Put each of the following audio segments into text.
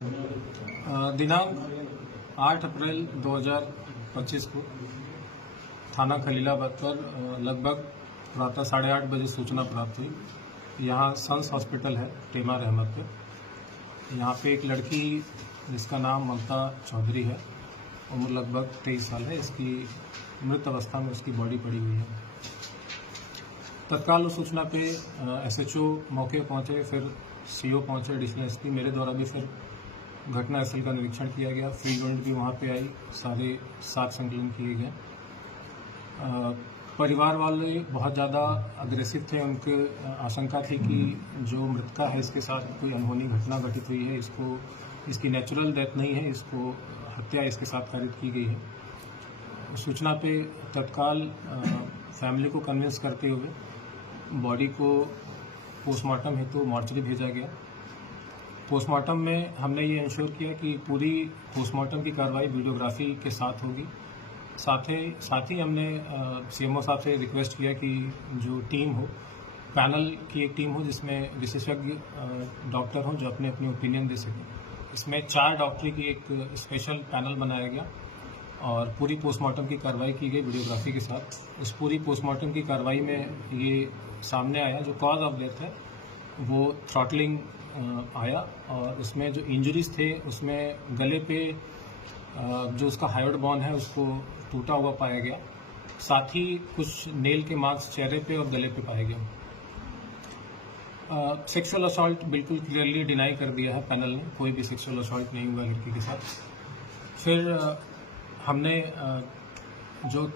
दिनांक 8 अप्रैल 2025 को थाना खलीलाबाद पर लगभग प्रातः 8:30 बजे सूचना प्राप्त हुई। यहाँ सन्स हॉस्पिटल है टेमा रहमत पे। यहाँ पे एक लड़की जिसका नाम ममता चौधरी है, उम्र लगभग 23 साल है। इसकी मृत अवस्था में उसकी बॉडी पड़ी हुई है। तत्काल उस सूचना पे एसएचओ मौके पहुंचे, फिर सीओ पहुंचे, एडिशनल एसपी, मेरे द्वारा भी फिर घटना स्थल का निरीक्षण किया गया। फील्ड यूनिट भी वहाँ पे आई, सारे साथ संकलन किए गए। परिवार वाले बहुत ज़्यादा अग्रेसिव थे। उनके आशंका थी कि जो मृतका है इसके साथ कोई अनहोनी घटना घटित हुई है, इसकी नेचुरल डेथ नहीं है, इसको हत्या इसके साथ कारित की गई है। सूचना पे तत्काल फैमिली को कन्विंस करते हुए बॉडी को पोस्टमार्टम हेतु मॉर्चरी भेजा गया। पोस्टमार्टम में हमने ये इंश्योर किया कि पूरी पोस्टमार्टम की कार्रवाई वीडियोग्राफी के साथ होगी। साथ ही हमने सीएमओ साहब से रिक्वेस्ट किया कि जो टीम हो, पैनल की एक टीम हो जिसमें विशेषज्ञ डॉक्टर हों जो अपने अपनी ओपिनियन दे सकें। इसमें 4 डॉक्टरी की एक स्पेशल पैनल बनाया गया और पूरी पोस्टमार्टम की कार्रवाई की गई वीडियोग्राफी के साथ। इस पूरी पोस्टमार्टम की कार्रवाई में ये सामने आया, जो कॉज ऑफ डेथ है वो थ्रॉटलिंग आया और उसमें जो इंजरीज थे उसमें गले पे जो उसका हाइड बोन है उसको टूटा हुआ पाया गया। साथ ही कुछ नेल के मार्क्स चेहरे पे और गले पे पाए गए। सेक्सुअल असॉल्ट बिल्कुल क्लियरली डिनाई कर दिया है पैनल ने, कोई भी सेक्सुअल असॉल्ट नहीं हुआ लड़की के साथ। फिर हमने जो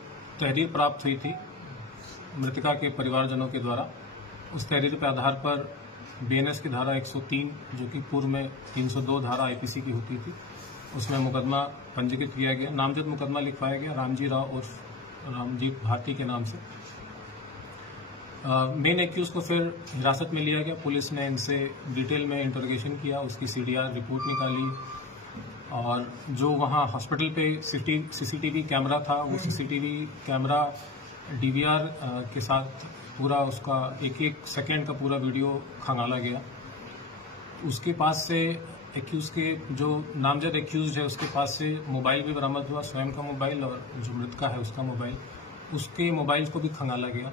तहरीर प्राप्त हुई थी मृतका के परिवारजनों के द्वारा, उस तहरीर के आधार पर बीएनएस की धारा 103 जो कि पूर्व में 302 धारा आईपीसी की होती थी, उसमें मुकदमा पंजीकृत किया गया। नामजद मुकदमा लिखवाया गया रामजी राव उर्फ रामजीत भारती के नाम से। मेन एक्यूज को फिर हिरासत में लिया गया। पुलिस ने इनसे डिटेल में इंटरोगेशन किया, उसकी सीडीआर रिपोर्ट निकाली और जो वहाँ हॉस्पिटल पे सीसीटीवी कैमरा था, वो सीसीटीवी कैमरा डीवीआर के साथ पूरा उसका एक सेकेंड का पूरा वीडियो खंगाला गया। उसके पास से एक्यूज के जो नामजद एक्यूज है उसके पास से मोबाइल भी बरामद हुआ, स्वयं का मोबाइल और जो मृतका है उसका मोबाइल, उसके मोबाइल को भी खंगाला गया।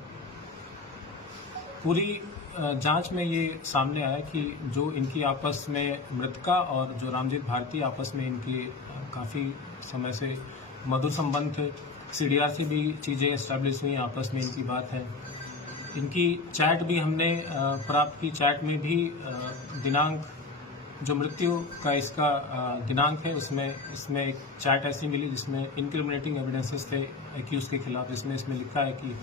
पूरी जांच में ये सामने आया कि जो इनकी आपस में मृतका और जो रामजीत भारती आपस में इनके काफ़ी समय से मधुर संबंध थे। सीडीआर से भी चीज़ें एस्टैब्लिश हुई, आपस में इनकी बात है। इनकी चैट भी हमने प्राप्त की। चैट में भी दिनांक जो मृत्यु का इसका दिनांक है इसमें एक चैट ऐसी मिली जिसमें इनक्रिमिनेटिंग एविडेंसेस थे एक्यूज के खिलाफ। इसमें लिखा है कि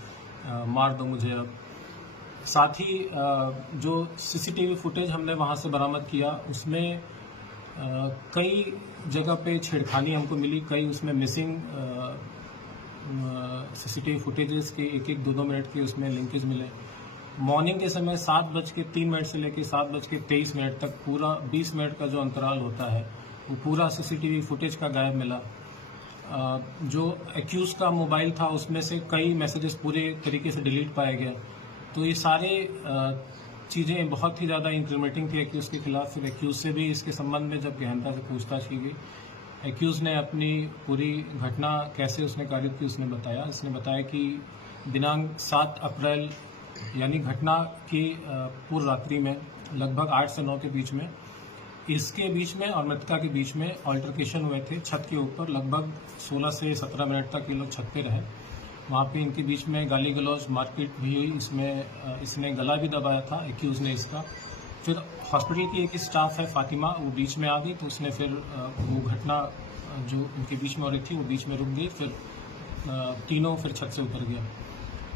मार दो मुझे अब। साथ ही जो सीसीटीवी फुटेज हमने वहाँ से बरामद किया उसमें कई जगह पे छेड़खानी हमको मिली। कई उसमें मिसिंग सीसीटीवी फुटेजेस के 1-1, 2-2 मिनट के उसमें लिंकेज मिले। मॉर्निंग के समय 7:03 से लेकर 7:23 तक पूरा 20 मिनट का जो अंतराल होता है वो पूरा सीसीटीवी फुटेज का गायब मिला। जो एक्यूज का मोबाइल था उसमें से कई मैसेजेस पूरे तरीके से डिलीट पाए गए। तो ये सारे चीज़ें बहुत ही ज़्यादा इंक्रिमिनेटिंग थी एक्यूज के खिलाफ। फिर एक्यूज से भी इसके संबंध में जब गहनता से पूछताछ की गई, एक्यूज ने अपनी पूरी घटना कैसे उसने कारित की उसने बताया कि दिनांक 7 अप्रैल यानी घटना की पूर्व रात्रि में लगभग 8 से 9 के बीच में इसके बीच में और मृतका के बीच में अल्टरकेशन हुए थे छत के ऊपर। लगभग 16 से 17 मिनट तक ये लोग छत पे रहे। वहाँ पे इनके बीच में गाली गलौज मारपीट भी हुई। इसने गला भी दबाया था एक्यूज ने इसका। फिर हॉस्पिटल की एक स्टाफ है फातिमा, वो बीच में आ गई तो उसने फिर वो घटना जो उनके बीच में हो रही थी वो बीच में रुक गई। फिर तीनों फिर छत से उतर गया।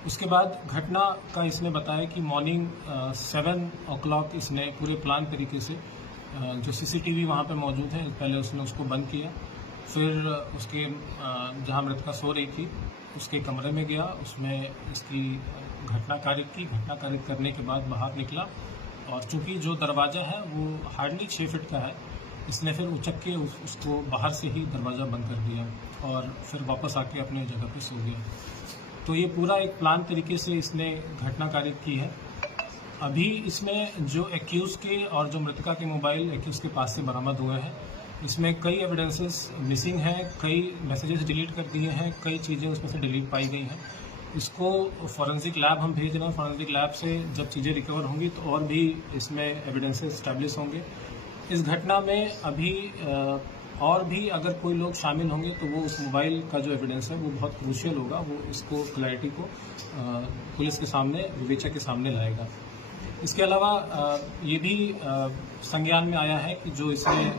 उसके बाद घटना का इसने बताया कि मॉर्निंग 7 o'clock इसने पूरे प्लान तरीके से जो सीसीटीवी वहाँ पे मौजूद है पहले उसने उसको बंद किया। फिर उसके जहाँ मृतका सो रही थी उसके कमरे में गया, उसमें इसकी घटना कारित करने के बाद बाहर निकला और चूंकि जो दरवाज़ा है वो हार्डली 6 फीट का है, इसने फिर उचक के उसको बाहर से ही दरवाज़ा बंद कर दिया और फिर वापस आके अपने जगह पे सो गया। तो ये पूरा एक प्लान तरीके से इसने घटना कारित की है। अभी इसमें जो एक्यूज के और जो मृतका के मोबाइल एक्यूज के पास से बरामद हुए हैं, इसमें कई एविडेंसेस मिसिंग हैं, कई मैसेजेस डिलीट कर दिए हैं, कई चीज़ें उसमें से डिलीट पाई गई हैं। इसको फॉरेंसिक लैब हम भेज रहे हैं। फॉरेंसिक लैब से जब चीज़ें रिकवर होंगी तो और भी इसमें एविडेंसेस स्टैब्लिश होंगे। इस घटना में अभी और भी अगर कोई लोग शामिल होंगे तो वो उस मोबाइल का जो एविडेंस है वो बहुत क्रूशियल होगा। वो इसको क्लैरिटी को पुलिस के सामने, विवेचक के सामने लाएगा। इसके अलावा ये भी संज्ञान में आया है कि जो इसमें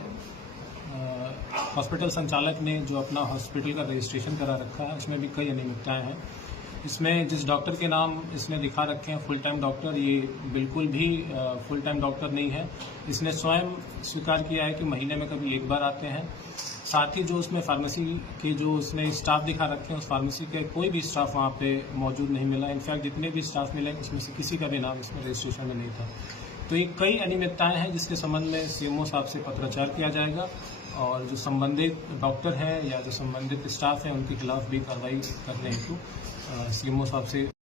हॉस्पिटल संचालक ने जो अपना हॉस्पिटल का रजिस्ट्रेशन करा रखा है, उसमें भी कई अनियमितताएं हैं। इसमें जिस डॉक्टर के नाम इसने दिखा रखे हैं फुल टाइम डॉक्टर, ये बिल्कुल भी फुल टाइम डॉक्टर नहीं है। इसने स्वयं स्वीकार किया है कि महीने में कभी एक बार आते हैं। साथ ही जो उसमें फार्मेसी के जो उसने स्टाफ दिखा रखे हैं, उस फार्मेसी के कोई भी स्टाफ वहाँ पे मौजूद नहीं मिला। इनफैक्ट जितने भी स्टाफ मिले उसमें से किसी का भी नाम इसमें रजिस्ट्रेशन में नहीं था। तो ये कई अनियमितताएं हैं जिसके संबंध में सीएमओ साहब से पत्राचार किया जाएगा और जो संबंधित डॉक्टर हैं या जो संबंधित स्टाफ हैं उनके खिलाफ भी कार्रवाई करने हेतु सीएमओ साहब से